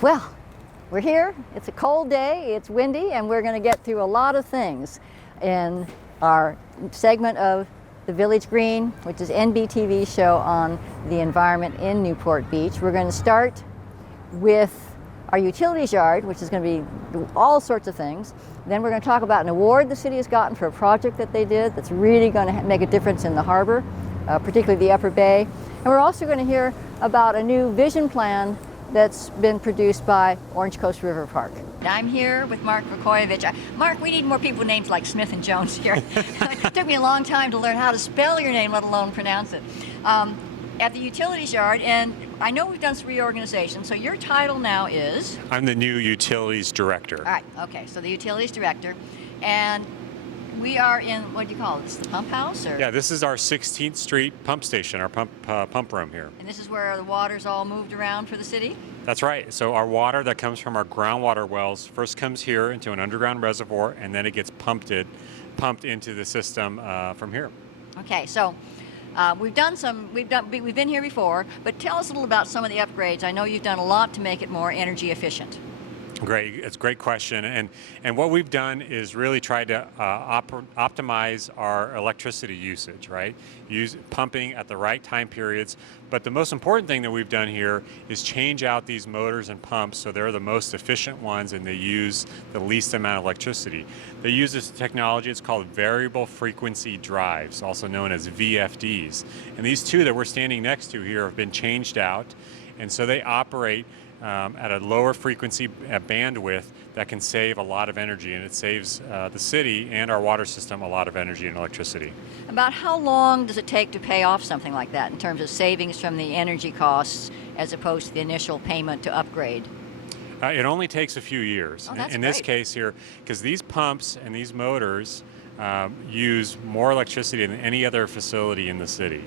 Well, we're here. It's a cold day, it's windy, and we're going to get through a lot of things in our segment of the Village Green, which is NBTV's show on the environment in Newport Beach. We're going to start with our utilities yard, which is going to be all sorts of things. Then we're going to talk about an award the city has gotten for a project that they did that's really going to make a difference in the harbor, particularly the Upper Bay. And we're also going to hear about a new vision plan that's been produced by Orange Coast River Park. I'm here with Mark Vukojevic. Mark, we need more people with names like Smith and Jones here. It took me a long time to learn how to spell your name, let alone pronounce it. At the Utilities Yard, and I know we've done some reorganization, so your title now is? I'm the new Utilities Director. All right, okay, so the Utilities Director. And we are in, what do you call this, the pump house? Or? Yeah, this is our 16th Street pump station, our pump room here. And this is where the water's all moved around for the city? That's right. So our water that comes from our groundwater wells first comes here into an underground reservoir, and then it gets pumped into the system from here. Okay, so we've been here before, but tell us a little about some of the upgrades. I know you've done a lot to make it more energy efficient. Great, it's a great question, and what we've done is really try to optimize our electricity usage, right? Use pumping at the right time periods, but the most important thing that we've done here is change out these motors and pumps so they're the most efficient ones and they use the least amount of electricity. They use this technology, it's called variable frequency drives, also known as VFDs, and these two that we're standing next to here have been changed out, and so they operate at a lower frequency bandwidth that can save a lot of energy, and it saves the city and our water system a lot of energy and electricity. About how long does it take to pay off something like that in terms of savings from the energy costs as opposed to the initial payment to upgrade? It only takes a few years. Oh, that's in great. this case here, because these pumps and these motors use more electricity than any other facility in the city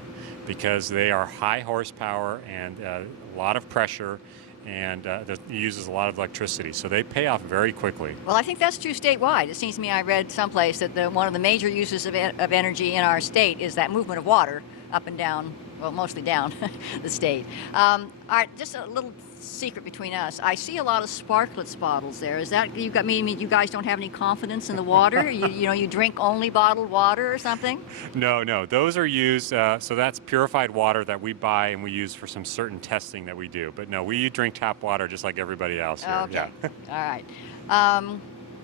because they are high horsepower and a lot of pressure, and it uses a lot of electricity, so they pay off very quickly. Well, I think that's true statewide. It seems to me I read someplace that one of the major uses of energy in our state is that movement of water up and down, well, mostly down the state. All right, just a little secret between us. I see a lot of sparklets bottles there. Is that you guys don't have any confidence in the water? you drink only bottled water or something? No, those are used, so that's purified water that we buy and we use for some certain testing that we do. But no, we drink tap water just like everybody else here. Okay, Yeah. all right.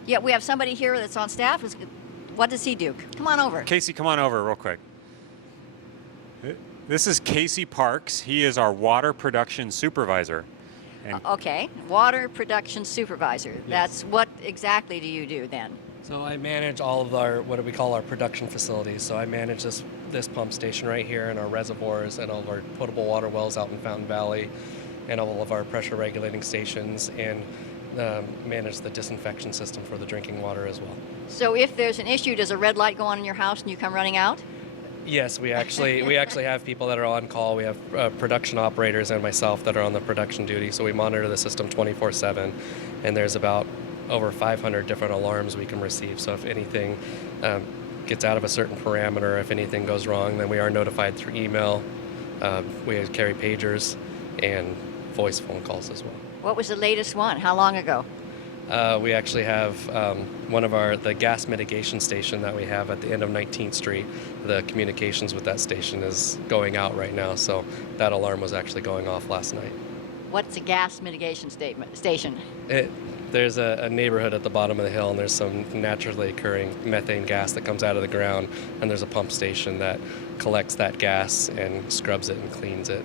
Yeah, we have somebody here that's on staff. What does he do? Come on over. Casey, come on over real quick. This is Casey Parks. He is our water production supervisor. Okay, water production supervisor. Yes. That's what exactly do you do then? So I manage all of our, what do we call our production facilities. So I manage this pump station right here and our reservoirs and all of our potable water wells out in Fountain Valley and all of our pressure regulating stations, and manage the disinfection system for the drinking water as well. So if there's an issue, does a red light go on in your house and you come running out? Yes, we actually have people that are on call. We have production operators and myself that are on the production duty. So we monitor the system 24/7, and there's about over 500 different alarms we can receive. So if anything gets out of a certain parameter, if anything goes wrong, then we are notified through email. We carry pagers and voice phone calls as well. What was the latest one? How long ago? We actually have the gas mitigation station that we have at the end of 19th Street. The communications with that station is going out right now, so that alarm was actually going off last night. What's a gas mitigation station? There's a neighborhood at the bottom of the hill, and there's some naturally occurring methane gas that comes out of the ground, and there's a pump station that collects that gas and scrubs it and cleans it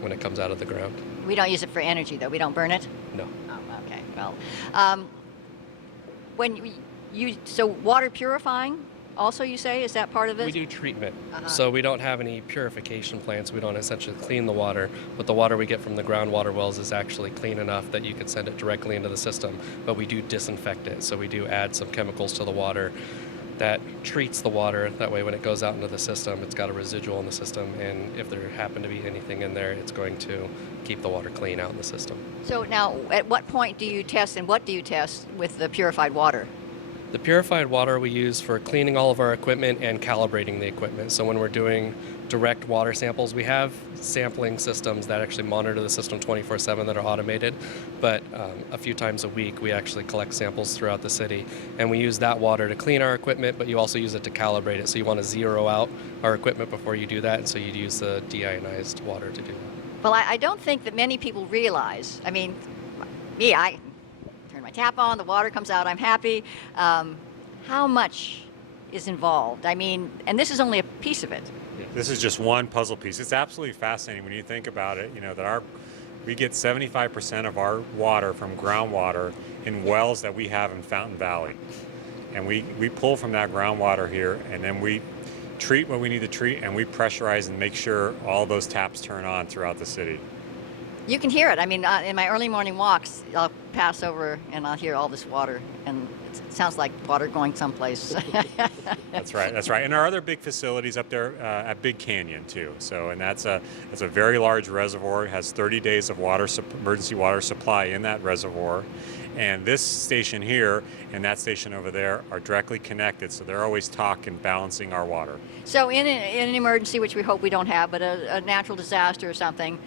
when it comes out of the ground. We don't use it for energy, though. We don't burn it? No. Oh, okay. Well, so water purifying also, you say, is that part of it? We do treatment. Uh-huh. So we don't have any purification plants. We don't essentially clean the water, but the water we get from the groundwater wells is actually clean enough that you could send it directly into the system, but we do disinfect it. So we do add some chemicals to the water that treats the water. That way when it goes out into the system, it's got a residual in the system, and if there happen to be anything in there, it's going to keep the water clean out in the system. So now, at what point do you test, and what do you test with the purified water? The purified water we use for cleaning all of our equipment and calibrating the equipment. So when we're doing direct water samples, we have sampling systems that actually monitor the system 24/7 that are automated, but a few times a week we actually collect samples throughout the city, and we use that water to clean our equipment, but you also use it to calibrate it. So you want to zero out our equipment before you do that, and so you'd use the deionized water to do that. Well, I don't think that many people realize. I mean, me, I turn my tap on, the water comes out, I'm happy. How much is involved? I mean, and this is only a piece of it. This is just one puzzle piece. It's absolutely fascinating when you think about it, that we get 75% of our water from groundwater in wells that we have in Fountain Valley. And we pull from that groundwater here, and then we treat what we need to treat, and we pressurize and make sure all those taps turn on throughout the city. You can hear it. I mean, in my early morning walks, I'll pass over and I'll hear all this water, and it sounds like water going someplace. That's right. That's right. And our other big facilities up there at Big Canyon too. So, and that's a very large reservoir. It has 30 days of emergency water supply in that reservoir. And this station here and that station over there are directly connected, so they're always talking, balancing our water. So in an emergency, which we hope we don't have, but a natural disaster or something,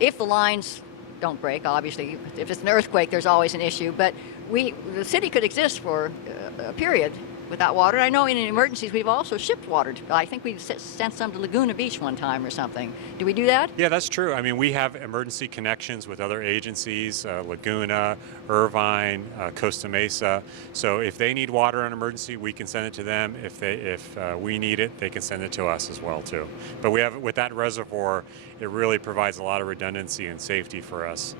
if the lines don't break, obviously, if it's an earthquake, there's always an issue, but the city could exist for a period without water. I know in emergencies we've also shipped water. I think we sent some to Laguna Beach one time or something. Do we do that? Yeah, that's true. I mean, we have emergency connections with other agencies, Laguna, Irvine, Costa Mesa. So if they need water in emergency, we can send it to them. If we need it, they can send it to us as well too. But with that reservoir, it really provides a lot of redundancy and safety for us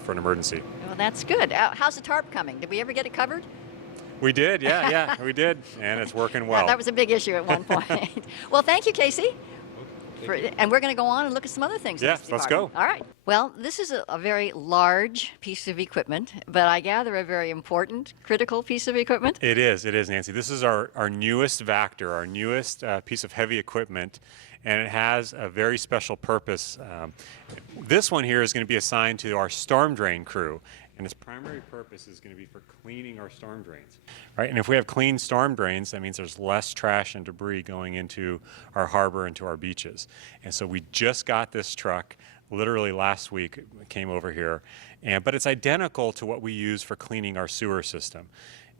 for an emergency. Well, that's good. How's the tarp coming? Did we ever get it covered? We did, yeah, we did, and it's working well. That was a big issue at one point. Well, thank you, Casey. And we're going to go on and look at some other things. Yeah, let's go. All right. Well, this is a very large piece of equipment, but I gather a very important, critical piece of equipment. It is, Nancy. This is our newest Vactor, our newest piece of heavy equipment, and it has a very special purpose. This one here is going to be assigned to our storm drain crew. And its primary purpose is going to be for cleaning our storm drains, right? And if we have clean storm drains, that means there's less trash and debris going into our harbor, into our beaches. And so we just got this truck literally last week. It came over here, but it's identical to what we use for cleaning our sewer system.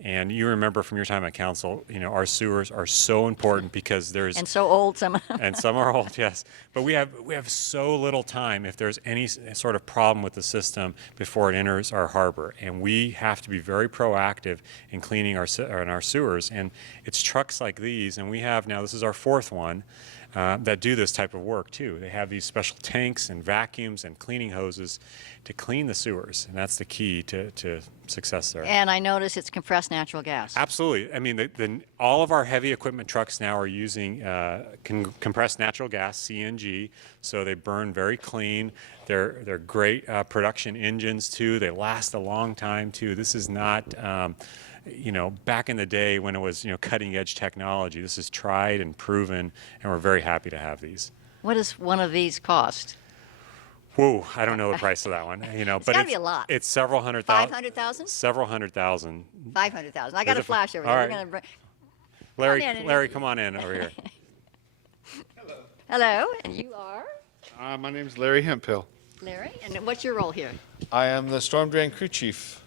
And you remember from your time at council, our sewers are so important because and so old some of them. And some are old, yes. But we have so little time if there's any sort of problem with the system before it enters our harbor, and we have to be very proactive in cleaning our sewers. And it's trucks like these, and we have now, this is our fourth one, that do this type of work too. They have these special tanks and vacuums and cleaning hoses to clean the sewers, and that's the key to success there. And I notice it's compressed natural gas. Absolutely. I mean, all of our heavy equipment trucks now are using compressed natural gas, CNG, so they burn very clean. They're great production engines too. They last a long time too. This is not back in the day when it was, cutting edge technology. This is tried and proven, and we're very happy to have these. What does one of these cost? Whoa, I don't know the price of that one. It's but gotta be a lot. It's several hundred thousand. 500,000? Several hundred thousand. 500,000. I got a flash over all there. right. We're gonna Larry, come on in over here. Hello, and you are? My name's Larry Hemphill. Larry, and what's your role here? I am the storm drain crew chief.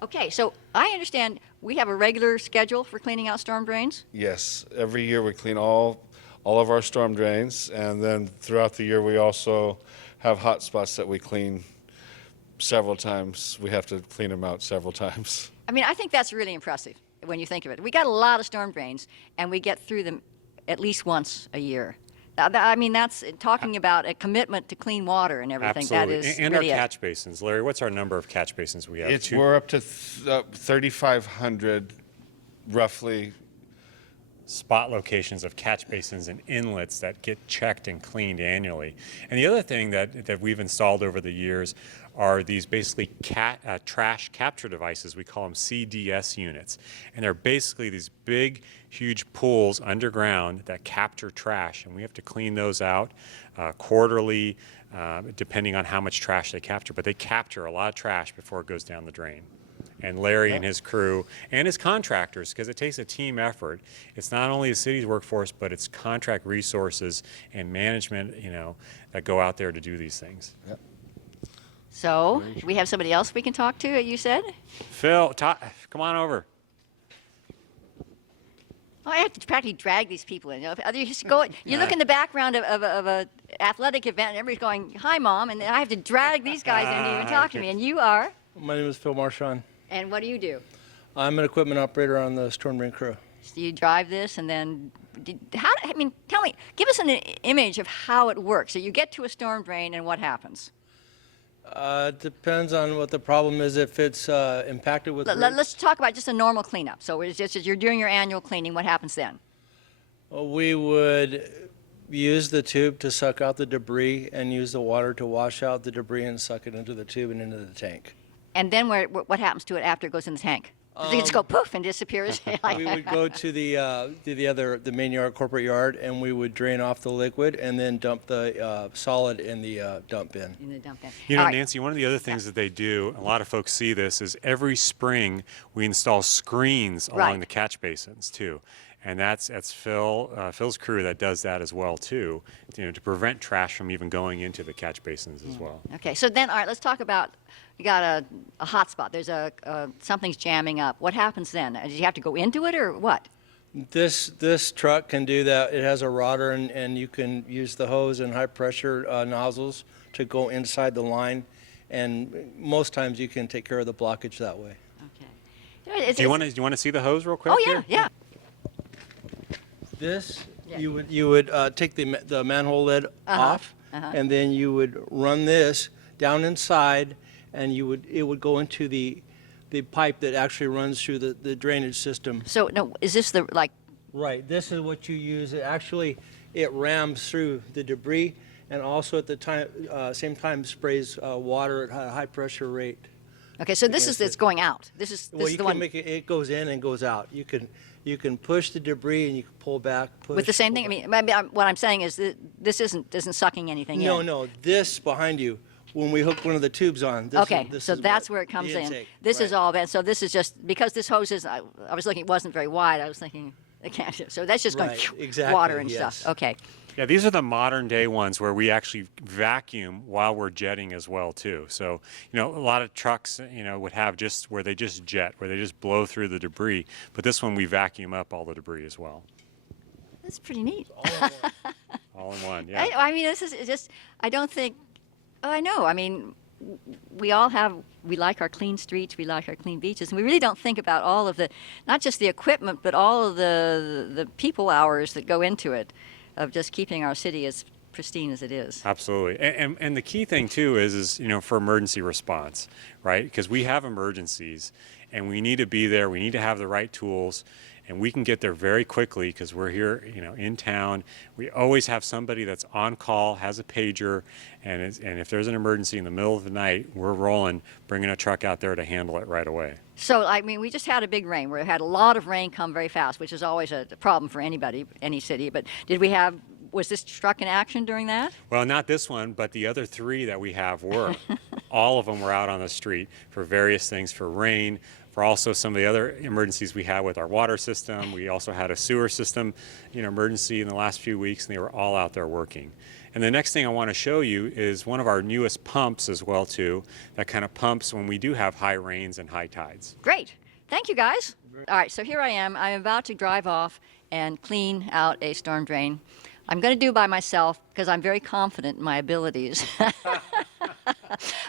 Okay, so I understand we have a regular schedule for cleaning out storm drains? Yes, every year we clean all of our storm drains, and then throughout the year we also have hot spots that we clean several times. We have to clean them out several times. I mean, I think that's really impressive when you think of it. We got a lot of storm drains, and we get through them at least once a year. I mean, that's talking about a commitment to clean water and everything. Absolutely. That is and really our catch basins. Larry, what's our number of catch basins we have? We're up to 3,500 roughly. Spot locations of catch basins and inlets that get checked and cleaned annually. And the other thing that we've installed over the years are these basically trash capture devices. We call them CDS units. And they're basically these big, huge pools underground that capture trash. And we have to clean those out quarterly, depending on how much trash they capture. But they capture a lot of trash before it goes down the drain. and Larry and his crew and his contractors, because it takes a team effort. It's not only the city's workforce, but it's contract resources and management, that go out there to do these things. Yep. So we have somebody else we can talk to, you said? Phil, come on over. Oh, I have to practically drag these people in. You look in the background of a athletic event, and everybody's going, "Hi, Mom," and then I have to drag these guys in to even talk to me. And you are? My name is Phil Marchand. And what do you do? I'm an equipment operator on the storm drain crew. So you drive this, and then tell me, give us an image of how it works. So you get to a storm drain, and what happens? Depends on what the problem is. If it's impacted with Let's talk about just a normal cleanup. So it's just as you're doing your annual cleaning, what happens then? we would use the tube to suck out the debris and use the water to wash out the debris and suck it into the tube and into the tank. And then what happens to it after it goes in the tank? Does it just go poof and disappears? We would go to the main yard, corporate yard, and we would drain off the liquid and then dump the solid in the dump bin. In the dump bin. You know, All right. Nancy, one of the other things that they do, a lot of folks see this, is every spring we install screens along Right. the catch basins too. And that's Phil's crew that does that as well too, to prevent trash from even going into the catch basins as well. Okay, so then, all right, let's talk about, you got a hot spot. There's something's jamming up. What happens then? Do you have to go into it or what? This truck can do that. It has a rotor, and you can use the hose and high pressure nozzles to go inside the line, and most times you can take care of the blockage that way. Okay. Do you want to see the hose real quick? Oh, yeah, here? yeah. This, Yeah. you would take the manhole lid off, and then you would run this down inside, and it would go into the pipe that actually runs through the drainage system. So, no, is this Right. This is what you use. It rams through the debris, and also at the same time sprays water at a high pressure rate. okay, so this is, it's going out. This is Well, you the can one. make it goes in and goes out. You can push the debris and you can pull back. Push, With the same pull thing? back. What I'm saying is that this isn't sucking anything in. No. This behind you, when we hook one of the tubes on. Okay, this so is that's where it comes the in. intake, This is right. all bad. So this is just, because this hose is, I was looking, it wasn't very wide. I was thinking, it can't, so that's just going Right, exactly, water and yes. stuff. Okay. Yeah, these are the modern day ones where we actually vacuum while we're jetting as well too. So, a lot of trucks, would have just where they just jet, where they just blow through the debris. But this one we vacuum up all the debris as well. That's pretty neat. All in one, yeah. I mean, this is just, I don't think, I know. I mean, we like our clean streets, we like our clean beaches, and we really don't think about all of the, not just the equipment, but all of the people hours that go into it, of just keeping our city as pristine as it is. Absolutely. And the key thing too is for emergency response, right? Because we have emergencies and we need to be there. We need to have the right tools, and we can get there very quickly because we're here, in town. We always have somebody that's on call, has a pager, and if there's an emergency in the middle of the night, we're rolling, bringing a truck out there to handle it right away. So, I mean, we just had a big rain. We had a lot of rain come very fast, which is always a problem for anybody, any city. But was this truck in action during that? Well, not this one, but the other three that we have were. All of them were out on the street for various things, for rain, for also some of the other emergencies we had with our water system. We also had a sewer system, emergency in the last few weeks, and they were all out there working. And the next thing I want to show you is one of our newest pumps as well too, that kind of pumps when we do have high rains and high tides. Great. Thank you, guys. All right, so here I am. I'm about to drive off and clean out a storm drain. I'm going to do it by myself because I'm very confident in my abilities.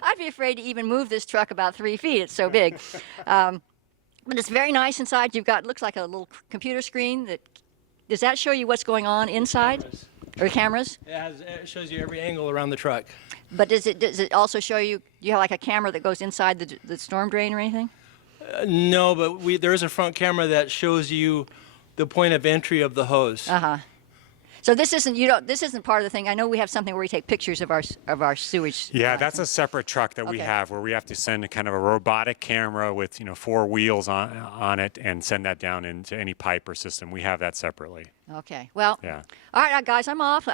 I'd be afraid to even move this truck about 3 feet. It's so big. But it's very nice inside. Looks like a little computer screen. Does that show you what's going on inside? Or cameras? It shows you every angle around the truck. But does it also show you, do you have like a camera that goes inside the storm drain or anything? No, but there is a front camera that shows you the point of entry of the hose. So this isn't part of the thing. I know we have something where we take pictures of our sewage. Yeah, that's a separate truck that we Okay. have where we have to send a kind of a robotic camera with 4 wheels on it and send that down into any pipe or system. We have that separately. Okay. Well, Yeah. all right, guys, I'm off.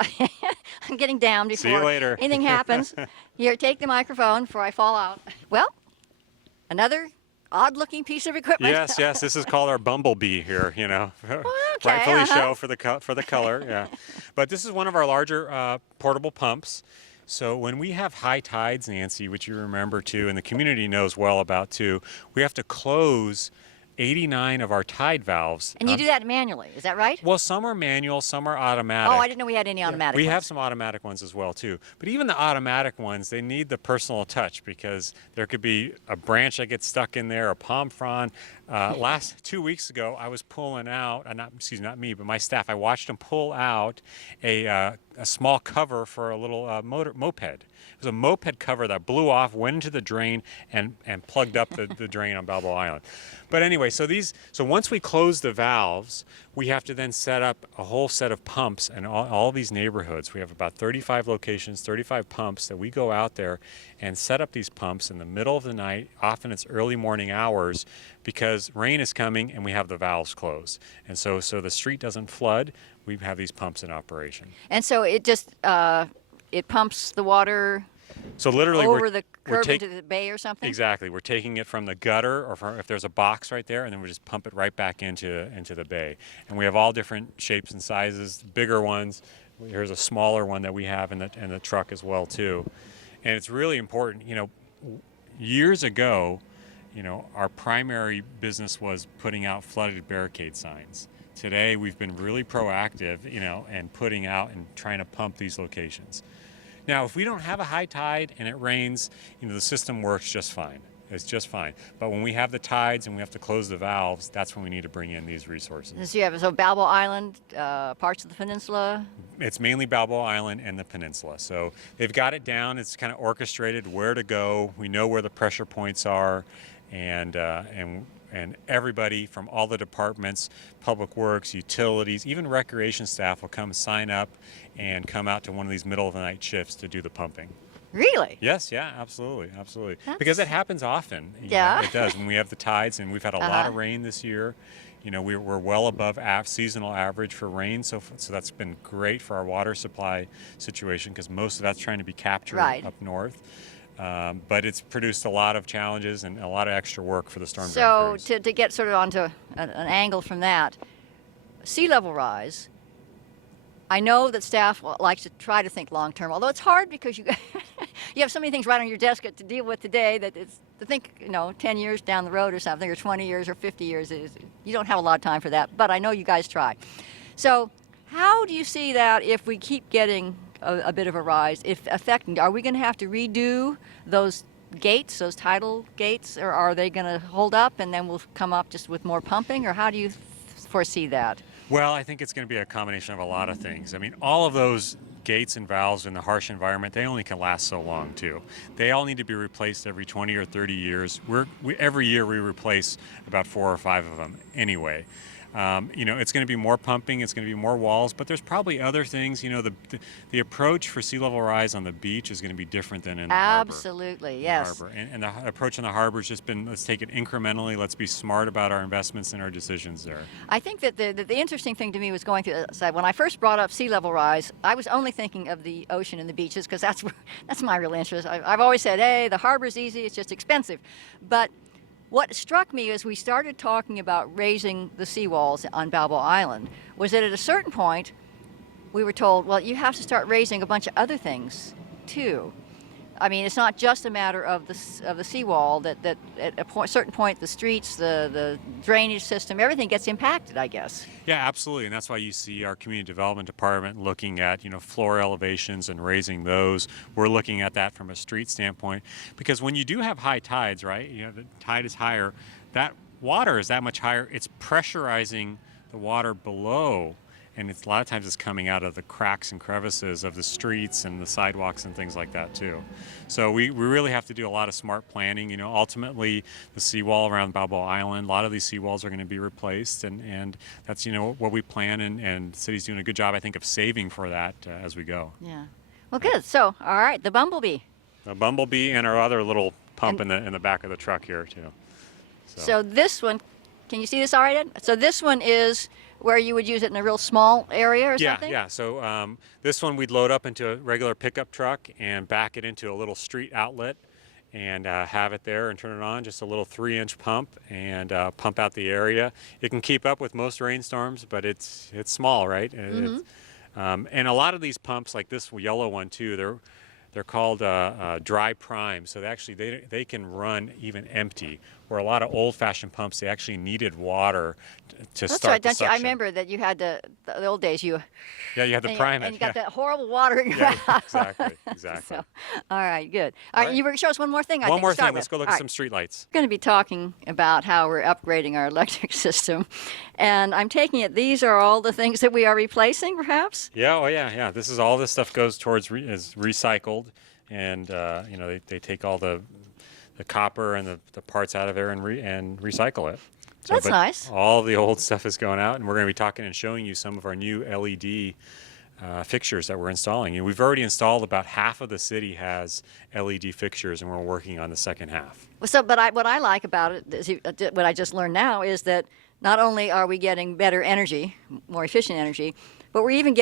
I'm getting down before See you later. anything happens. Here, take the microphone before I fall out. Well, another odd-looking piece of equipment. Yes, yes. This is called our bumblebee here. You know, Okay, rightfully so for the color. Yeah, but this is one of our larger portable pumps. So when we have high tides, Nancy, which you remember too, and the community knows well about too, we have to close 89 of our tide valves. And you do that manually, is that right? Well, some are manual, some are automatic. Oh, I didn't know we had any automatic We ones. have some automatic ones as well too. But even the automatic ones, they need the personal touch because there could be a branch that gets stuck in there, a palm frond. Last 2 weeks ago, I was pulling out, not me, but my staff. I watched them pull out a small cover for a little moped. It was a moped cover that blew off, went into the drain, and plugged up the drain on Balboa Island. But anyway, so once we close the valves, we have to then set up a whole set of pumps in all these neighborhoods. We have about 35 locations, 35 pumps that we go out there and set up these pumps in the middle of the night. Often it's early morning hours because rain is coming and we have the valves closed. And so the street doesn't flood. We have these pumps in operation. And so it just, it pumps the water So literally over the we're curb into the bay or something? Exactly. We're taking it from the gutter or if there's a box right there, and then we just pump it right back into the bay. And we have all different shapes and sizes, bigger ones. Here's a smaller one that we have in the truck as well too. And it's really important, years ago, our primary business was putting out flooded barricade signs. Today, we've been really proactive, and putting out and trying to pump these locations. Now, if we don't have a high tide and it rains, the system works just fine. It's just fine. But when we have the tides and we have to close the valves, that's when we need to bring in these resources. So you have Balboa Island, parts of the peninsula? It's mainly Balboa Island and the peninsula. So they've got it down. It's kind of orchestrated where to go. We know where the pressure points are, and everybody from all the departments, public works, utilities, even recreation staff will come sign up and come out to one of these middle of the night shifts to do the pumping. Really? Yes, yeah, absolutely. Because it happens often. Yeah. It does. When we have the tides, and we've had a lot of rain this year, we're well above seasonal average for rain, so that's been great for our water supply situation because most of that's trying to be captured up north. But it's produced a lot of challenges and a lot of extra work for the storm drain crews. So to get sort of onto an angle from that, sea level rise, I know that staff likes to try to think long term, although it's hard because you have so many things right on your desk to deal with today that it's to think 10 years down the road or something, or 20 years or 50 years, you don't have a lot of time for that, but I know you guys try. So how do you see that if we keep getting a bit of a rise, are we going to have to redo those gates, those tidal gates, or are they going to hold up and then we'll come up just with more pumping, or how do you foresee that? Well, I think it's going to be a combination of a lot of things. I mean, all of those gates and valves in the harsh environment, they only can last so long too. They all need to be replaced every 20 or 30 years. Every year we replace about 4 or 5 of them anyway. It's going to be more pumping, it's going to be more walls, but there's probably other things. The approach for sea level rise on the beach is going to be different than in the harbor. Absolutely, yes. And the approach in the harbor has just been, let's take it incrementally, let's be smart about our investments and our decisions there. I think that the interesting thing to me was going through the side. When I first brought up sea level rise, I was only thinking of the ocean and the beaches because that's my real interest. I've always said, hey, the harbor's easy, it's just expensive. But what struck me as we started talking about raising the seawalls on Balboa Island was that at a certain point, we were told, well, you have to start raising a bunch of other things, too. I mean, it's not just a matter of the seawall, that at a certain point, the streets, the drainage system, everything gets impacted, I guess. Yeah, absolutely, and that's why you see our community development department looking at, floor elevations and raising those. We're looking at that from a street standpoint, because when you do have high tides, right, the tide is higher, that water is that much higher, it's pressurizing the water below. And a lot of times it's coming out of the cracks and crevices of the streets and the sidewalks and things like that too. So we really have to do a lot of smart planning. Ultimately the seawall around Balboa Island, a lot of these seawalls are going to be replaced, and that's what we plan, and the city's doing a good job, I think, of saving for that as we go. Yeah. Well, good. So, all right, the bumblebee. The bumblebee and our other little pump in the back of the truck here too. So this one, can you see this all right, Ed? So this one is where you would use it in a real small area or something? Yeah. So this one we'd load up into a regular pickup truck and back it into a little street outlet, and have it there and turn it on, just a little 3-inch pump, and pump out the area. It can keep up with most rainstorms, but it's small, right? And a lot of these pumps, like this yellow one too, they're called dry prime, so they can run even empty. Where a lot of old-fashioned pumps, they actually needed water to That's start right, the don't you? I suction. remember that you had the old days. You Yeah, you have to prime it. and you got yeah. that horrible water in your Yeah, mouth. exactly. So, all right, good. All right, right. you were going to show us one more thing. I One think, more to start thing. Let's with. go look All at right. some streetlights. We're going to be talking about how we're upgrading our electric system, and I'm taking it these are all the things that we are replacing, perhaps. Yeah, oh yeah. This is all this stuff goes towards is recycled, and they take all the copper and the parts out of there and recycle it. That's but nice. All the old stuff is going out, and we're going to be talking and showing you some of our new LED fixtures that we're installing. And we've already installed about half of the city has LED fixtures, and we're working on the second half. So, but what I like about it, is what I just learned now, is that not only are we getting better energy, more efficient energy, but we're even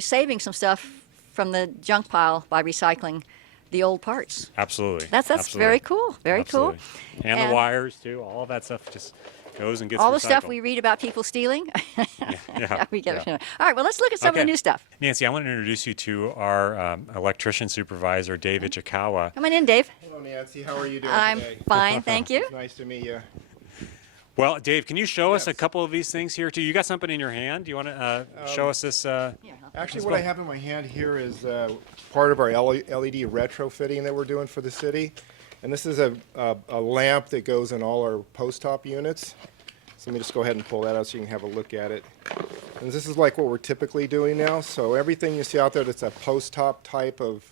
saving some stuff from the junk pile by recycling the old parts. Absolutely. That's Absolutely. very cool. Very Absolutely. cool. And the wires too. All of that stuff just goes and gets all the recycled. stuff we read about people stealing. Yeah. we get it. All right. Well, let's look at some of the new stuff. Nancy, I want to introduce you to our electrician supervisor, Dave Ichikawa. Come on in, Dave. Hello, Nancy. How are you doing I'm today? fine, thank you. It's nice to meet you. Well, Dave, can you show us a Yes. couple of these things here too? You got something in your hand? Do you want to show us this? Actually, what I have in my hand here is part of our LED retrofitting that we're doing for the city. And this is a lamp that goes in all our post-top units. So let me just go ahead and pull that out so you can have a look at it. And this is like what we're typically doing now. So everything you see out there that's a post-top type of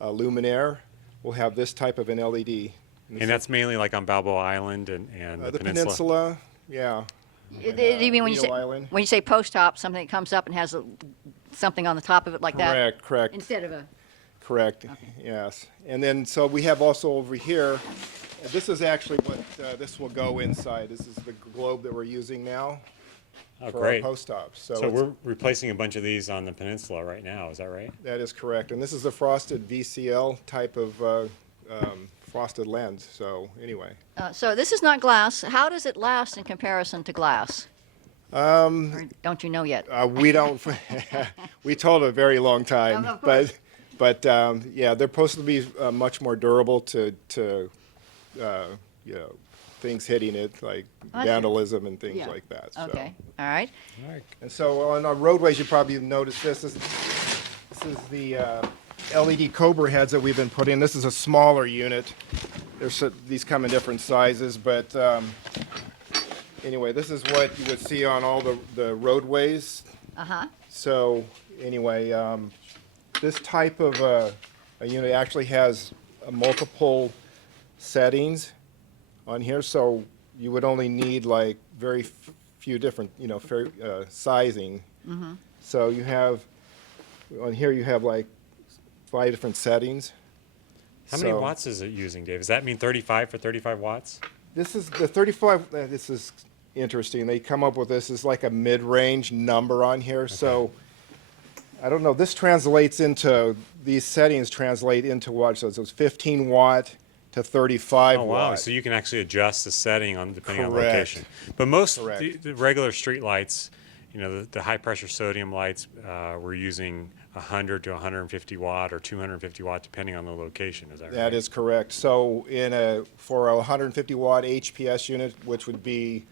luminaire will have this type of an LED. And that's mainly like on Balboa Island and The peninsula, yeah. You mean Reno Island. when you say post-top, something that comes up and has something on the top of it like that? Correct. Instead of a... Correct, yes. And then, so we have also over here, this is actually what this will go inside. This is the globe that we're using now Oh, for great. our post-ops. So it's- we're replacing a bunch of these on the peninsula right now. Is that right? That is correct. And this is the frosted VCL type of frosted lens. So anyway. So this is not glass. How does it last in comparison to glass? Or don't you know yet? We don't, we told a very long time. Of course. But yeah, they're supposed to be much more durable to things hitting it, like that's vandalism and things Yeah. like that. So. Okay. All right. And so on our roadways, you probably have noticed this. This is the LED Cobra heads that we've been putting. This is a smaller unit. These come in different sizes, but anyway, this is what you would see on all the roadways. Uh-huh. So anyway, this type of a unit actually has multiple settings on here, so you would only need like very few different, sizing. So you have, on here you have like 5 different settings. How many So watts is it using, Dave? Does that mean 35 for 35 watts? This is the 35, this is interesting. They come up with this as like a mid-range number on here. So I don't know, these settings translate into what? So it's 15 watt to 35 Oh wow! watt. So you can actually adjust the setting depending on Correct. location. But most Correct. the regular street lights, the high pressure sodium lights, we're using 100 to 150 watt or 250 watt depending on the location. Is that right? That is correct. So for a 150 watt HPS unit, which would be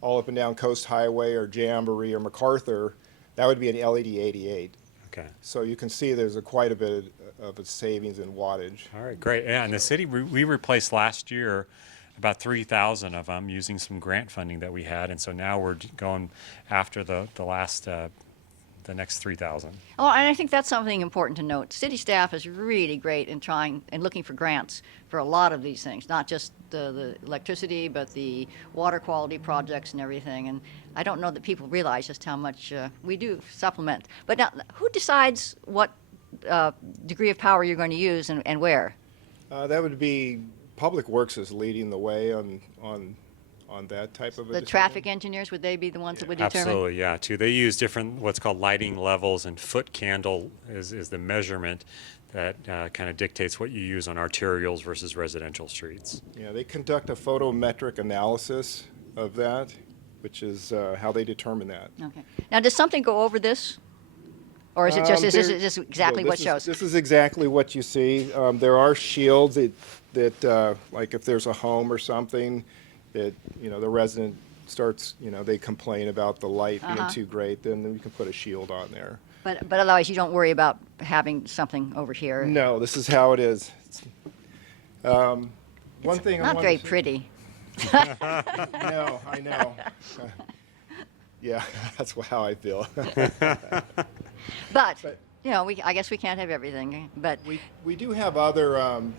all up and down Coast Highway or Jamboree or MacArthur, that would be an LED 88. Okay. So you can see there's quite a bit of a savings in wattage. All right, great. Yeah, in the city, we replaced last year about 3,000 of them using some grant funding that we had, and so now we're going after the next 3,000. Oh, and I think that's something important to note. City staff is really great in trying and looking for grants for a lot of these things, not just the electricity, but the water quality projects and everything. And I don't know that people realize just how much we do supplement. But now, who decides what degree of power you're going to use and where? That would be Public Works is leading the way on on that type of a The decision? traffic engineers, would they be the ones that would determine? Absolutely, yeah, too. They use different, what's called lighting levels, and foot candle is the measurement that kind of dictates what you use on arterials versus residential streets. Yeah, they conduct a photometric analysis of that, which is how they determine that. Okay. Now, does something go over this? Or is it just, is There- it just exactly no, what this shows? This is exactly what you see. There are shields that like if there's a home or something, that, the resident starts, they complain about the light being too great, then we can put a shield on there. But otherwise, you don't worry about having something over here. No, this is how it is. One thing I Not wanted very to- pretty. No, I know. Yeah, that's how I feel. But, I guess we can't have everything. But We do have other,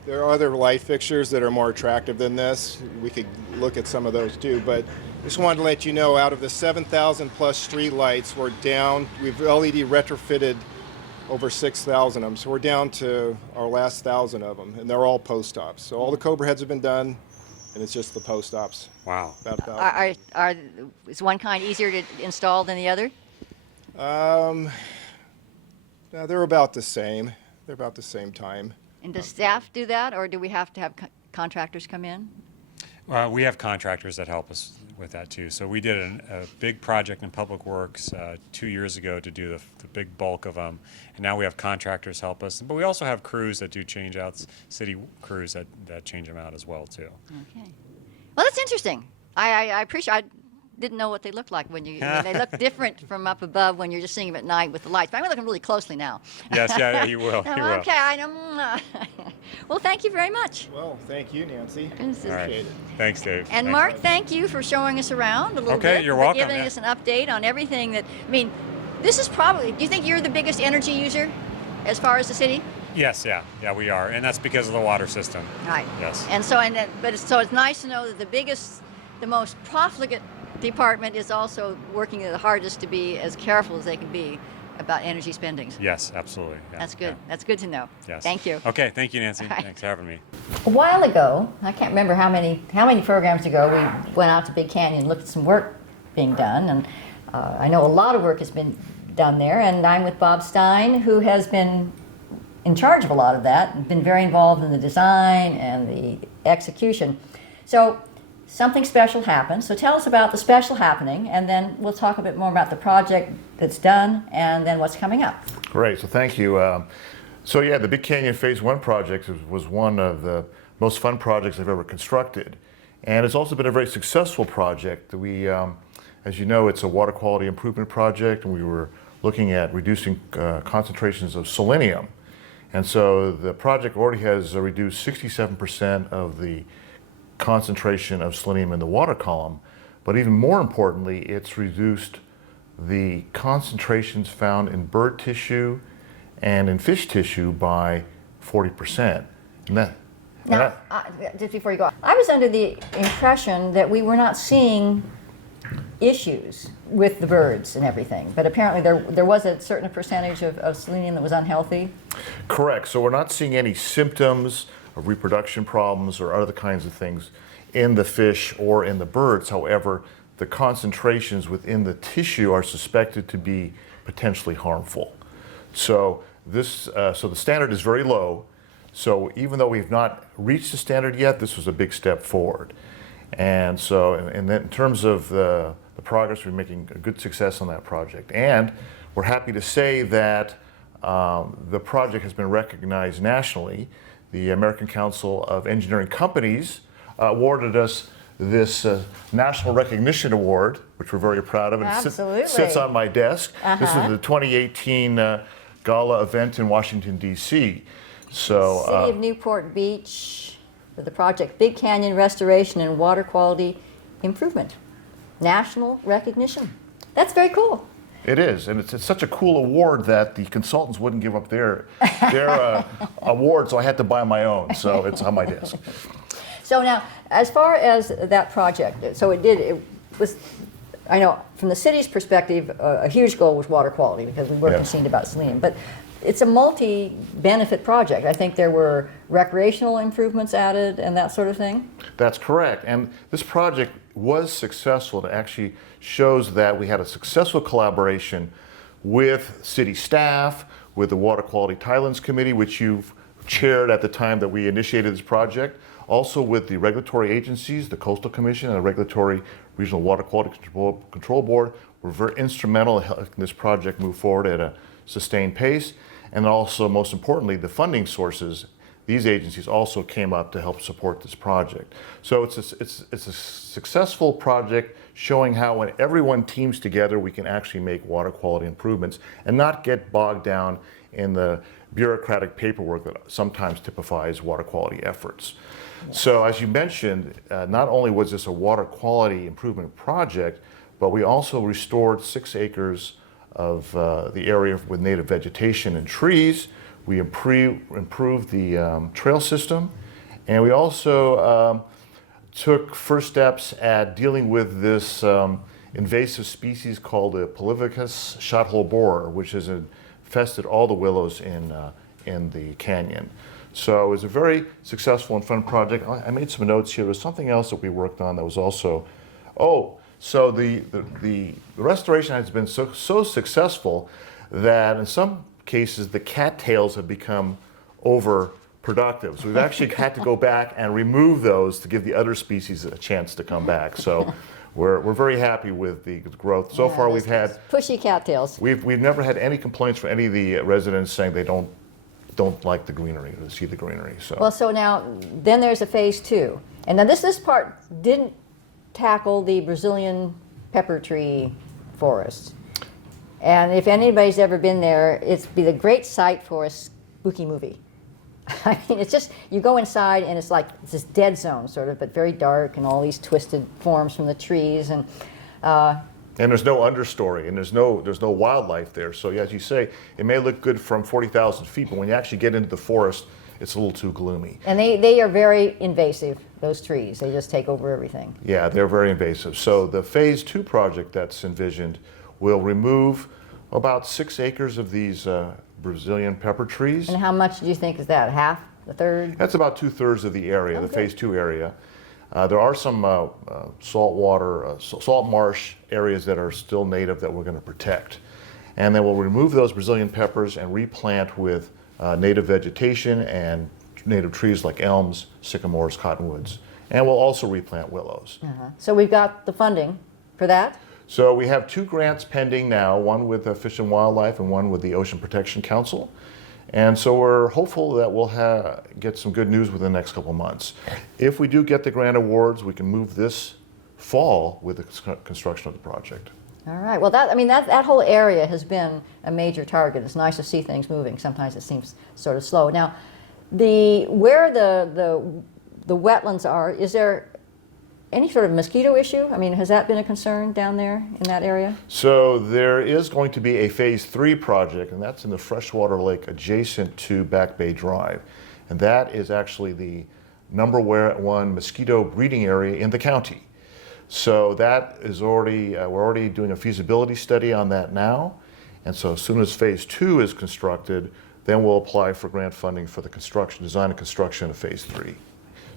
there are other light fixtures that are more attractive than this. We could look at some of those too, but just wanted to let you know, out of the 7,000 plus street lights, we're down, we've LED retrofitted over 6,000 of them, so we're down to our last 1,000 of them, and they're all post ops. So all the Cobra heads have been done, and it's just the post ops. Wow. About 1,000. is one kind easier to install than the other? No, they're about the same. They're about the same time. And does staff do that, or do we have to have contractors come in? We have contractors that help us with that too. So we did a big project in Public Works 2 years ago to do the big bulk of them, and now we have contractors help us. But we also have crews that do change outs, city crews that change them out as well too. Okay. Well, that's interesting. I appreciate. I didn't know what they looked like when they look different from up above when you're just seeing them at night with the lights. But I'm looking really closely now. Yes, yeah, you will. You will. Okay, I know. Well, thank you very much. Well, thank you, Nancy. This is- All right. Appreciate it. Thanks, Dave. And Thanks. Mark, thank you for showing us around a little bit. Okay, you're for welcome, giving yeah. us an update on everything that, this is probably, do you think you're the biggest energy user as far as the city? Yes, yeah, we are, and that's because of the water system. Right. Yes. And so, it's nice to know that the most profligate department is also working the hardest to be as careful as they can be about energy spendings. Yes, absolutely. Yeah, That's good. yeah. That's good to know. Yes. Thank you. Okay, thank you, Nancy. All right. Thanks for having me. A while ago, I can't remember how many programs ago, we went out to Big Canyon and looked at some work being done, and I know a lot of work has been done there, and I'm with Bob Stein, who has been in charge of a lot of that and been very involved in the design and the execution. So something special happened. So tell us about the special happening, and then we'll talk a bit more about the project that's done and then what's coming up. Great, so thank you. The Big Canyon Phase 1 project was one of the most fun projects I've ever constructed. And it's also been a very successful project. We, as you know, it's a water quality improvement project, and we were looking at reducing concentrations of selenium. And so the project already has reduced 67% of the concentration of selenium in the water column, but even more importantly, it's reduced the concentrations found in bird tissue and in fish tissue by 40%. Now, just before you go, I was under the impression that we were not seeing issues with the birds and everything, but apparently there was a certain percentage of selenium that was unhealthy. Correct. So we're not seeing any symptoms of reproduction problems or other kinds of things in the fish or in the birds. However, the concentrations within the tissue are suspected to be potentially harmful. So the standard is very low. So even though we've not reached the standard yet, this was a big step forward. And so, and then in terms of the progress, we're making a good success on that project. And we're happy to say that the project has been recognized nationally. The American Council of Engineering Companies awarded us this National Recognition Award, which we're very proud of. And Absolutely. It sits on my desk. This is the 2018 gala event in Washington, D.C. So, City of Newport Beach for the project Big Canyon Restoration and Water Quality Improvement. National recognition. That's very cool. it is, and it's such a cool award that the consultants wouldn't give up their award, so I had to buy my own. So it's on my desk. So now, as far as that project, so it was, I know from the city's perspective, a huge goal was water quality because we were Yeah. concerned about selenium. But it's a multi-benefit project. I think there were recreational improvements added and that sort of thing. That's correct. And this project was successful. It actually shows that we had a successful collaboration with city staff, with the Water Quality Tidelands Committee, which you've chaired at the time that we initiated this project, also with the regulatory agencies, the Coastal Commission and the Regulatory Regional Water Quality Control Board were very instrumental in helping this project move forward at a sustained pace. And also, most importantly, the funding sources, these agencies also came up to help support this project. So it's a successful project showing how when everyone teams together, we can actually make water quality improvements and not get bogged down in the bureaucratic paperwork that sometimes typifies water quality efforts. Yeah. So as you mentioned, not only was this a water quality improvement project, but we also restored 6 acres of the area with native vegetation and trees. We improved the trail system, and we also took first steps at dealing with this invasive species called the Polyphus shothole borer, which has infested all the willows in the canyon. So it was a very successful and fun project. I made some notes here. There was something else that we worked on that was also, so the restoration has been so successful that in some cases the cattails have become overproductive. So we've actually had to go back and remove those to give the other species a chance to come back. So we're very happy with the growth. So far we've had pushy cattails. We've never had any complaints from any of the residents saying they don't like the greenery or see the greenery. So well, so now then there's a phase 2, and then this part didn't tackle the Brazilian pepper tree forest. And if anybody's ever been there, it's be the great site for a spooky movie. I mean, it's just, you go inside and it's like it's this dead zone sort of, but very dark and all these twisted forms from the trees. And there's no understory, and there's no wildlife there. So as you say, it may look good from 40,000 feet, but when you actually get into the forest, it's a little too gloomy. And they are very invasive, those trees. They just take over everything. Yeah, they're very invasive. So the phase 2 project that's envisioned will remove about 6 acres of these Brazilian pepper trees. And how much do you think is that? Half? A third? That's about 2/3 of the area, the phase 2 area. There are some salt marsh areas that are still native that we're going to protect. And then we'll remove those Brazilian peppers and replant with native vegetation and native trees like elms, sycamores, cottonwoods. And we'll also replant willows. So we've got the funding for that? So we have 2 grants pending now, one with Fish and Wildlife and one with the Ocean Protection Council. And so we're hopeful that we'll get some good news within the next couple months. If we do get the grant awards, we can move this fall with the construction of the project. All right. Well, that whole area has been a major target. It's nice to see things moving. Sometimes it seems sort of slow. Now, where the wetlands are, is there any sort of mosquito issue? I mean, has that been a concern down there in that area? So there is going to be a phase 3 project, and that's in the freshwater lake adjacent to Back Bay Drive. And that is actually the #1 mosquito breeding area in the county. So that is already, we're already doing a feasibility study on that now. And so as soon as phase 2 is constructed, then we'll apply for grant funding for the design and construction of phase 3.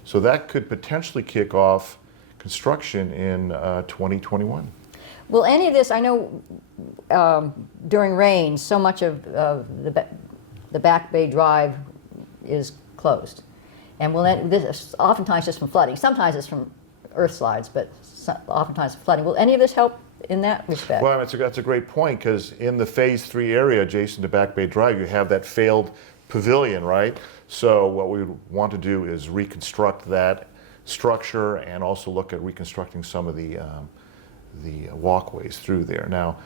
So that could potentially kick off construction in 2021. Will any of this, I know during rain, so much of the Back Bay Drive is closed. And this oftentimes just from flooding. Sometimes it's from earth slides, but oftentimes flooding. Will any of this help in that respect? Well, that's a great point, because in the phase 3 area adjacent to Back Bay Drive, you have that failed pavilion, right? So what we want to do is reconstruct that structure and also look at reconstructing some of the walkways through there. Now,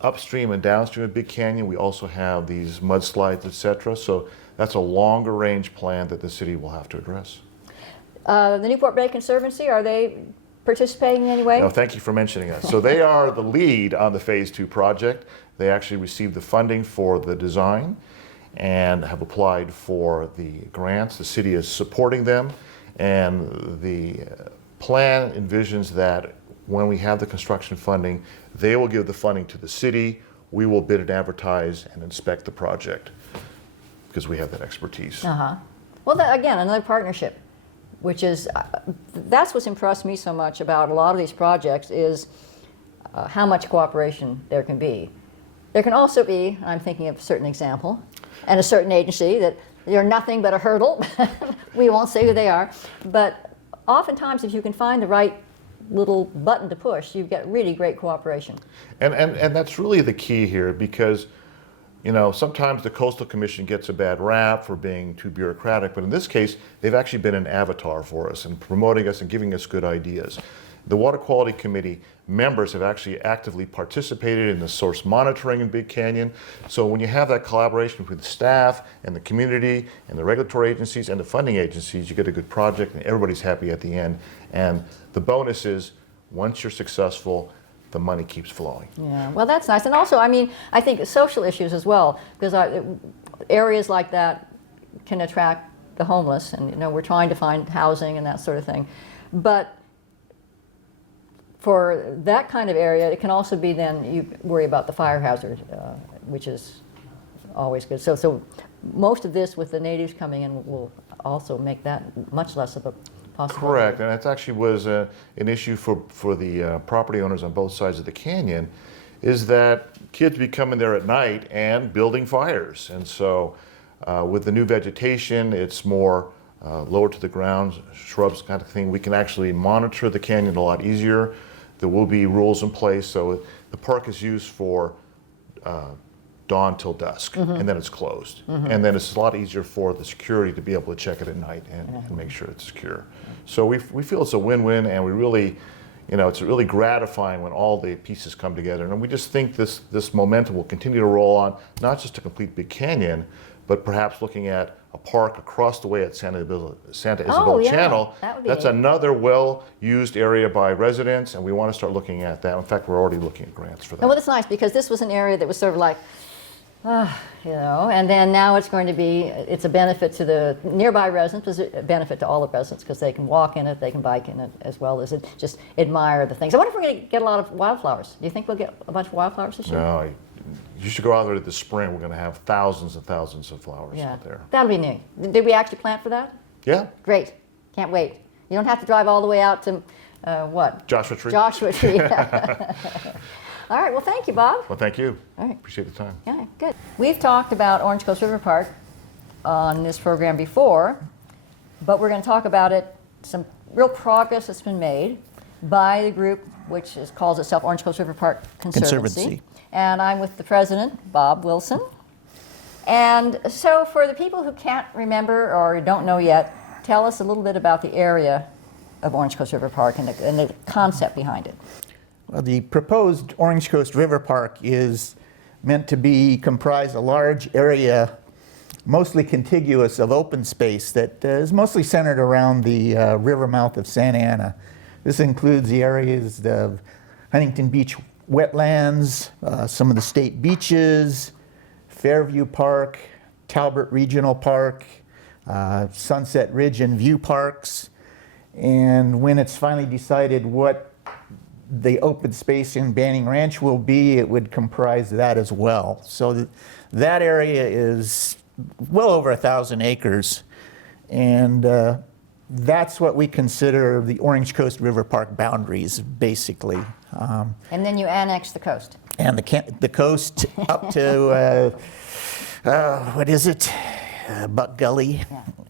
upstream and downstream of Big Canyon, we also have these mudslides, etc. So that's a longer range plan that the city will have to address. The Newport Bay Conservancy, are they participating in any way? No, thank you for mentioning that. So they are the lead on the phase 2 project. They actually received the funding for the design and have applied for the grants. The city is supporting them. And the plan envisions that when we have the construction funding, they will give the funding to the city. we will bid and advertise and inspect the project because we have that expertise. Well, again, another partnership, which is, that's what's impressed me so much about a lot of these projects is how much cooperation there can be. There can also be, I'm thinking of a certain example, and a certain agency that you're nothing but a hurdle. We won't say who they are. But oftentimes, if you can find the right little button to push, you get really great cooperation. And that's really the key here because, you know, sometimes the Coastal Commission gets a bad rap for being too bureaucratic, but in this case, they've actually been an avatar for us and promoting us and giving us good ideas. The Water Quality Committee members have actually actively participated in the source monitoring in Big Canyon. So when you have that collaboration between the staff and the community and the regulatory agencies and the funding agencies, you get a good project and everybody's happy at the end. And the bonus is, once you're successful, the money keeps flowing. Yeah, well, that's nice. And also, I mean, I think social issues as well, because areas like that can attract the homeless, and, you know, we're trying to find housing and that sort of thing. But for that kind of area, it can also be then you worry about the fire hazard, which is always good. So most of this with the natives coming in will also make that much less of a possibility. Correct, and it actually was an issue for the property owners on both sides of the canyon, is that kids be coming there at night and building fires. And so with the new vegetation, it's more lower to the ground, shrubs kind of thing. We can actually monitor the canyon a lot easier. There will be rules in place, so the park is used for dawn till dusk, and then it's closed. And then it's a lot easier for the security to be able to check it at night and make sure it's secure. So we feel it's a win-win, and we really, you know, it's really gratifying when all the pieces come together. And we just think this momentum will continue to roll on, not just to complete Big Canyon, but perhaps looking at a park across the way at Santa Isabel yeah, Channel. that would be That's neat. another well-used area by residents, and we want to start looking at that. In fact, we're already looking at grants for that. Well, it's nice because this was an area that was sort of like, you know, and then now it's going to be, it's a benefit to the nearby residents, it's a benefit to all the residents because they can walk in it, they can bike in it, as well as just admire the things. I wonder if we're going to get a lot of wildflowers. Do you think we'll get a bunch of wildflowers this year? No, you should go out there this spring. We're going to have thousands and thousands of flowers Yeah, out there. that'll be neat. Did we actually plant for that? Yeah, Great. Can't wait. You don't have to drive all the way out to, what? Joshua Tree. Joshua Tree. All right, well, thank you, Bob. Well, thank you. All right. Appreciate the time. Yeah, good. We've talked about Orange Coast River Park on this program before, but we're going to talk about it, some real progress that's been made by the group which calls itself Orange Coast River Park Conservancy. And I'm with the president, Bob Wilson. And so for the people who can't remember or don't know yet, tell us a little bit about the area of Orange Coast River Park and the concept behind it. Well, the proposed Orange Coast River Park is meant to comprise a large area, mostly contiguous, of open space that is mostly centered around the river mouth of Santa Ana. This includes the areas of Huntington Beach wetlands, some of the state beaches, Fairview Park, Talbot Regional Park, Sunset Ridge and View Parks. And when it's finally decided what the open space in Banning Ranch will be, it would comprise that as well. So that area is well over 1,000 acres, and that's what we consider the Orange Coast River Park boundaries, basically. And then you annex the coast. And the coast up to, what is it? Buck Gully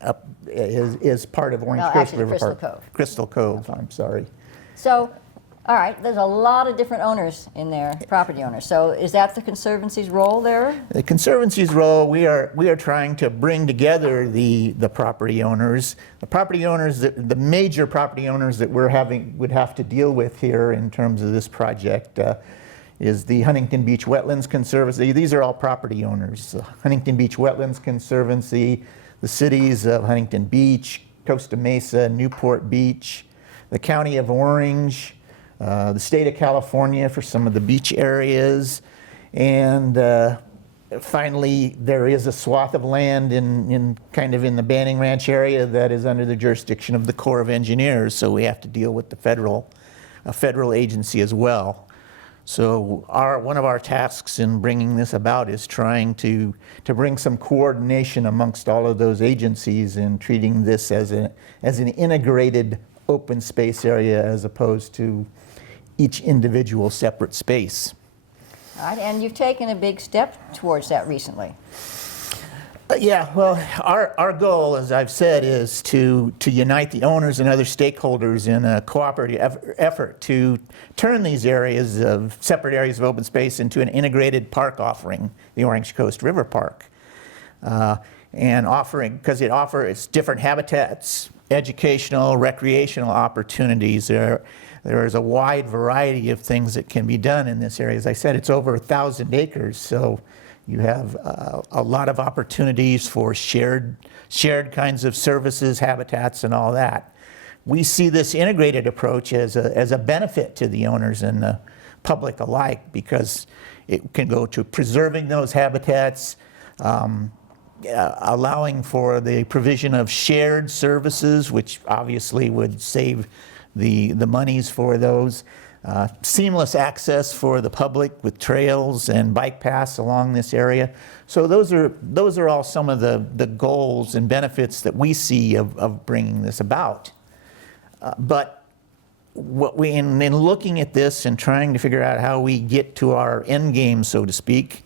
up is part of Orange Coast actually, River Crystal Park. Cove. Crystal Cove, I'm sorry. So, all right, there's a lot of different owners in there, property owners. So is that the Conservancy's role there? The Conservancy's role, we are trying to bring together the property owners. The property owners, the major property owners that would have to deal with here in terms of this project is the Huntington Beach Wetlands Conservancy. These are all property owners. The Huntington Beach Wetlands Conservancy, the cities of Huntington Beach, Costa Mesa, Newport Beach, the County of Orange, the state of California for some of the beach areas, and finally there is a swath of land in the Banning Ranch area that is under the jurisdiction of the Corps of Engineers, so we have to deal with a federal agency as well. So one of our tasks in bringing this about is trying to bring some coordination amongst all of those agencies and treating this as an integrated open space area as opposed to each individual separate space. All right, and you've taken a big step towards that recently. Yeah, well, our goal, as I've said, is to unite the owners and other stakeholders in a cooperative effort to turn these separate areas of open space into an integrated park offering, the Orange Coast River Park. And offering, because it offers different habitats, educational, recreational opportunities. There is a wide variety of things that can be done in this area. As I said, it's over 1,000 acres, so you have a lot of opportunities for shared kinds of services, habitats, and all that. We see this integrated approach as a benefit to the owners and the public alike because it can go to preserving those habitats, allowing for the provision of shared services, which obviously would save the monies for those. Seamless access for the public with trails and bike paths along this area. So those are all some of the goals and benefits that we see of bringing this about. But what in looking at this and trying to figure out how we get to our end game, so to speak,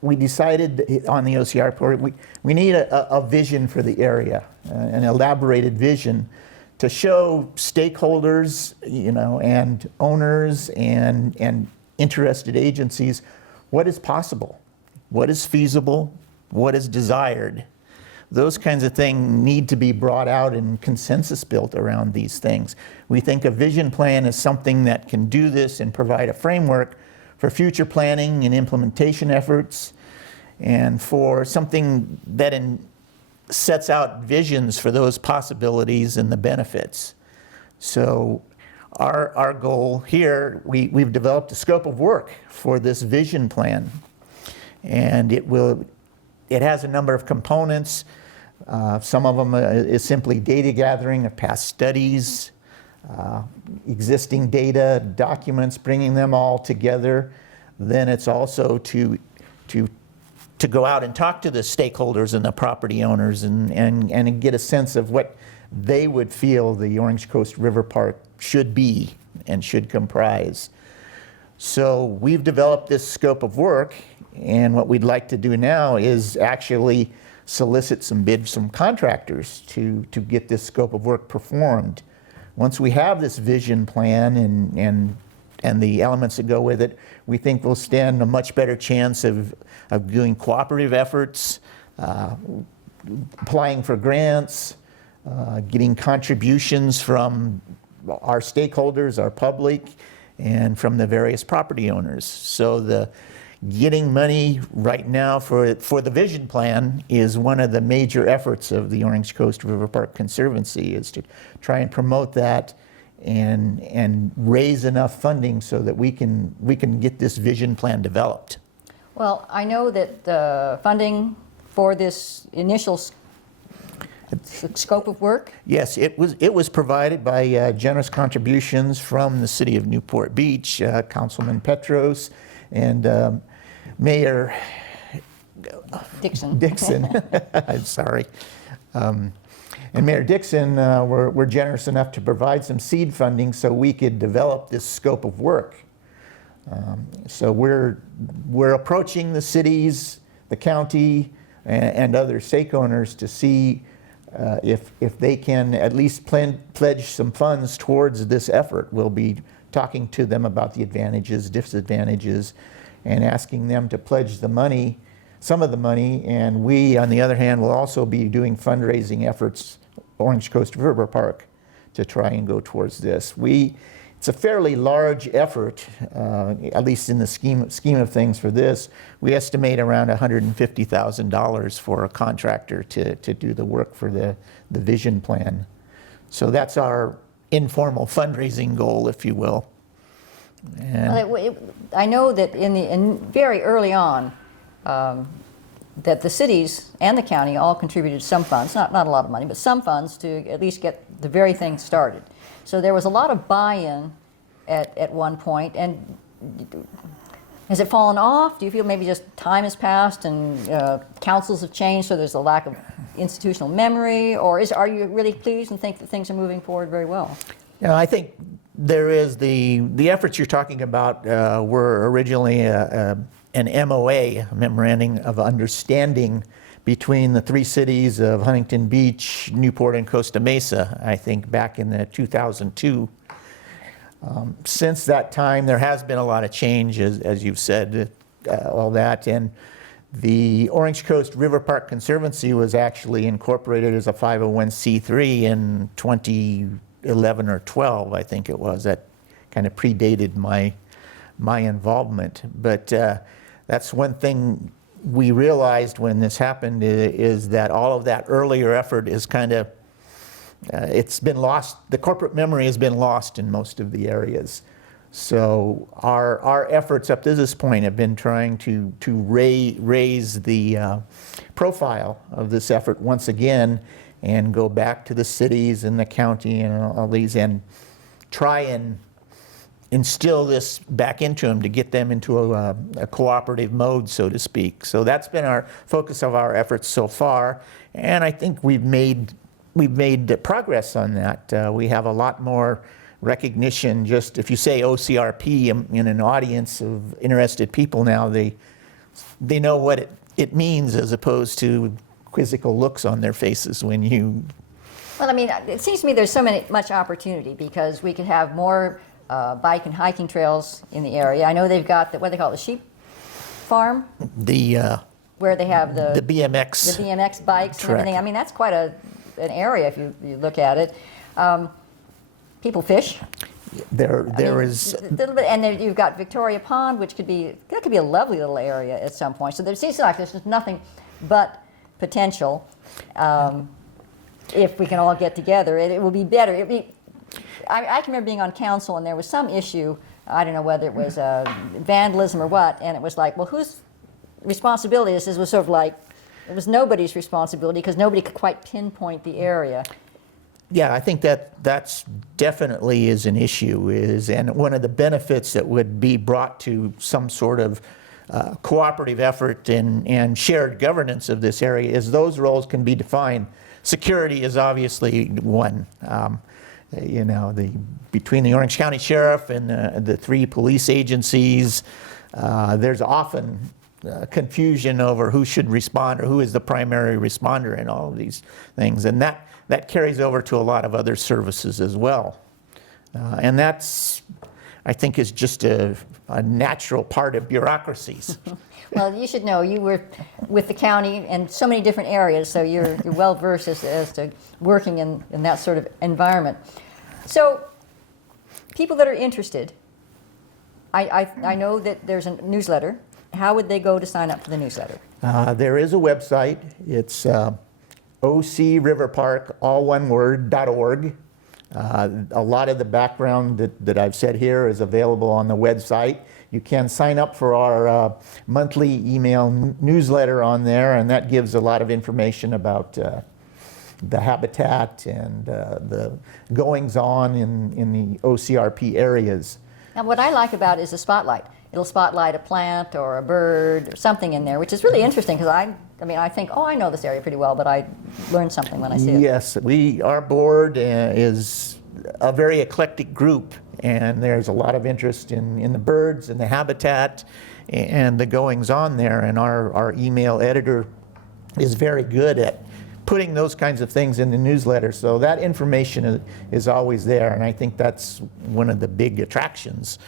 we decided on the OCR report we need a vision for the area, an elaborated vision to show stakeholders, and owners and interested agencies what is possible, what is feasible, what is desired. Those kinds of things need to be brought out and consensus built around these things. We think a vision plan is something that can do this and provide a framework for future planning and implementation efforts, and for something that sets out visions for those possibilities and the benefits. So our goal here, we've developed a scope of work for this vision plan, and it has a number of components. Some of them is simply data gathering of past studies, existing data, documents, bringing them all together. Then it's also to go out and talk to the stakeholders and the property owners and get a sense of what they would feel the Orange Coast River Park should be and should comprise. So we've developed this scope of work, and what we'd like to do now is actually solicit some bids from contractors to get this scope of work performed. Once we have this vision plan and the elements that go with it, we think we'll stand a much better chance of doing cooperative efforts, applying for grants, getting contributions from our stakeholders, our public, and from the various property owners. So getting money right now for the vision plan is one of the major efforts of the Orange Coast River Park Conservancy, is to try and promote that and raise enough funding so that we can get this vision plan developed. Well, I know that the funding for this initial scope of work? Yes, it was provided by generous contributions from the city of Newport Beach, Councilman Petros, and Mayor Dixon. I'm sorry. And Mayor Dixon were generous enough to provide some seed funding so we could develop this scope of work. So we're approaching the cities, the county, and other stake owners to see if they can at least pledge some funds towards this effort. We'll be talking to them about the advantages, disadvantages, and asking them to pledge the money, some of the money, and we, on the other hand, will also be doing fundraising efforts, Orange Coast River Park, to try and go towards this. It's a fairly large effort, at least in the scheme of things for this. We estimate around $150,000 for a contractor to do the work for the vision plan. So that's our informal fundraising goal, if you will. Well, I know that very early on, that the cities and the county all contributed some funds, not a lot of money, but some funds to at least get the very thing started. So there was a lot of buy-in at one point, and has it fallen off? Do you feel maybe just time has passed and councils have changed, so there's a lack of institutional memory, or are you really pleased and think that things are moving forward very well? Yeah, I think there is the efforts you're talking about were originally an MOA, Memorandum of Understanding, between the three cities of Huntington Beach, Newport, and Costa Mesa, I think back in the 2002. Since that time, there has been a lot of change, as you've said, all that. And the Orange Coast River Park Conservancy was actually incorporated as a 501c3 in 2011 or 12, I think it was. That kind of predated my involvement. But that's one thing we realized when this happened is that all of that earlier effort is kind of it's been lost. The corporate memory has been lost in most of the areas. So our efforts up to this point have been trying to raise the profile of this effort once again and go back to the cities and the county and all these and try and instill this back into them to get them into a cooperative mode, so to speak. So that's been our focus of our efforts so far, and I think we've made progress on that. We have a lot more recognition. Just if you say OCRP in an audience of interested people now, they know what it means as opposed to quizzical looks on their faces when you. Well, I mean, it seems to me there's much opportunity because we could have more bike and hiking trails in the area. I know they've got what they call the sheep farm. Where they have the BMX. The BMX bikes track. And everything. I mean, that's quite an area if you look at it. People fish. There is a little bit, and then you've got Victoria Pond, which could be a lovely little area at some point. So there seems like there's just nothing but potential. If we can all get together, it will be better. I can remember being on council, and there was some issue. I don't know whether it was vandalism or what, and it was like, well, whose responsibility is this? It was sort of like it was nobody's responsibility because nobody could quite pinpoint the area. Yeah, I think that's definitely is an issue, and one of the benefits that would be brought to some sort of cooperative effort and shared governance of this area is those roles can be defined. Security is obviously one. Between the Orange County Sheriff and the three police agencies, there's often confusion over who should respond or who is the primary responder in all of these things, and that carries over to a lot of other services as well. And that's, I think, is just a natural part of bureaucracies. Well, you should know you were with the county in so many different areas, so you're well versed as to working in that sort of environment. So, people that are interested, I know that there's a newsletter. How would they go to sign up for the newsletter? There is a website. It's ocriverpark, all one word, .org. A lot of the background that I've said here is available on the website. You can sign up for our monthly email newsletter on there, and that gives a lot of information about the habitat and the goings-on in the OCRP areas. Now, what I like about it is the spotlight. It'll spotlight a plant or a bird or something in there, which is really interesting because I think, oh, I know this area pretty well, but I learn something when I see it. Yes, our board is a very eclectic group, and there's a lot of interest in the birds and the habitat and the goings-on there, and our email editor is very good at putting those kinds of things in the newsletter, so that information is always there, and I think that's one of the big attractions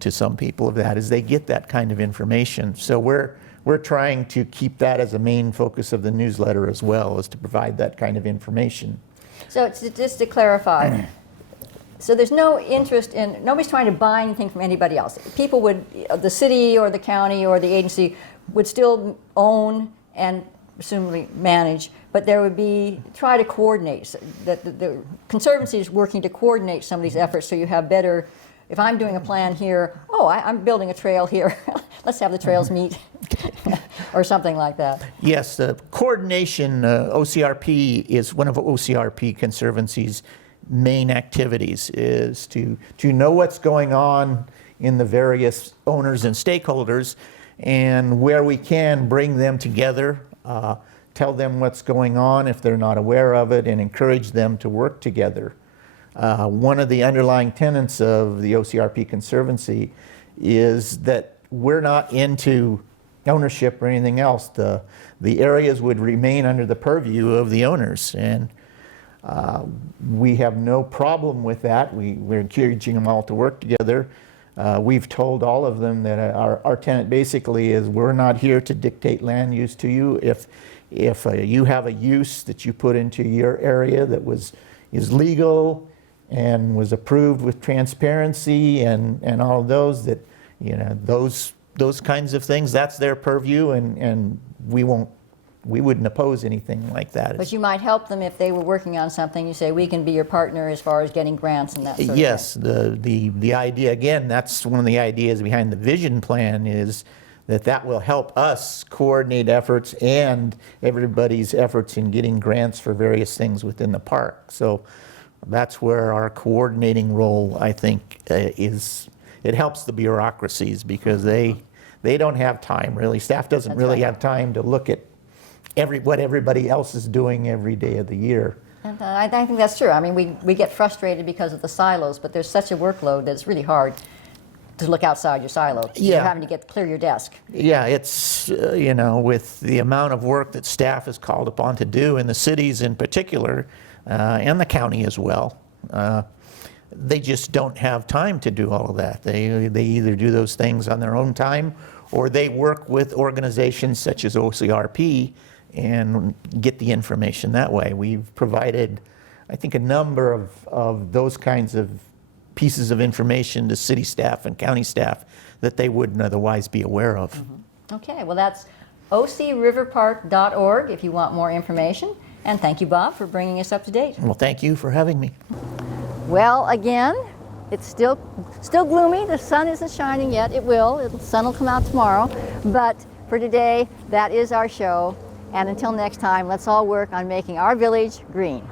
to some people of that, is they get that kind of information. So we're trying to keep that as a main focus of the newsletter as well, is to provide that kind of information. So just to clarify, so there's no interest in, nobody's trying to buy anything from anybody else. People would, the city or the county or the agency would still own and presumably manage, but there would be, try to coordinate, that the Conservancy is working to coordinate some of these efforts so you have better, if I'm doing a plan here, I'm building a trail here, let's have the trails meet, or something like that. Yes, the coordination, OCRP is one of OCRP Conservancy's main activities, is to know what's going on in the various owners and stakeholders, and where we can bring them together, tell them what's going on if they're not aware of it, and encourage them to work together. One of the underlying tenets of the OCRP Conservancy is that we're not into ownership or anything else. The areas would remain under the purview of the owners, and we have no problem with that. We're encouraging them all to work together. We've told all of them that our tenet basically is, we're not here to dictate land use to you. If you have a use that you put into your area that is legal and was approved with transparency and all of those, that, you know, those kinds of things, that's their purview, and we wouldn't oppose anything like that. But you might help them if they were working on something. You say, we can be your partner as far as getting grants and that sort of thing. Yes, the idea, again, that's one of the ideas behind the vision plan, is that will help us coordinate efforts and everybody's efforts in getting grants for various things within the park. So that's where our coordinating role, I think, is. It helps the bureaucracies, because they don't have time, really. Staff doesn't That's really right. have time to look at what everybody else is doing every day of the year. And I think that's true. I mean, we get frustrated because of the silos, but there's such a workload that it's really hard to look outside your silo. Yeah. You're having to clear your desk. Yeah, it's, you know, with the amount of work that staff is called upon to do in the cities in particular, and the county as well, they just don't have time to do all of that. They either do those things on their own time, or they work with organizations such as OCRP and get the information that way. We've provided, I think, a number of those kinds of pieces of information to city staff and county staff that they wouldn't otherwise be aware of. Okay, well, that's ocriverpark.org if you want more information. And thank you, Bob, for bringing us up to date. Well, thank you for having me. Well, again, it's still gloomy. The sun isn't shining yet. It will. The sun will come out tomorrow. But for today, that is our show. And until next time, let's all work on making our village green.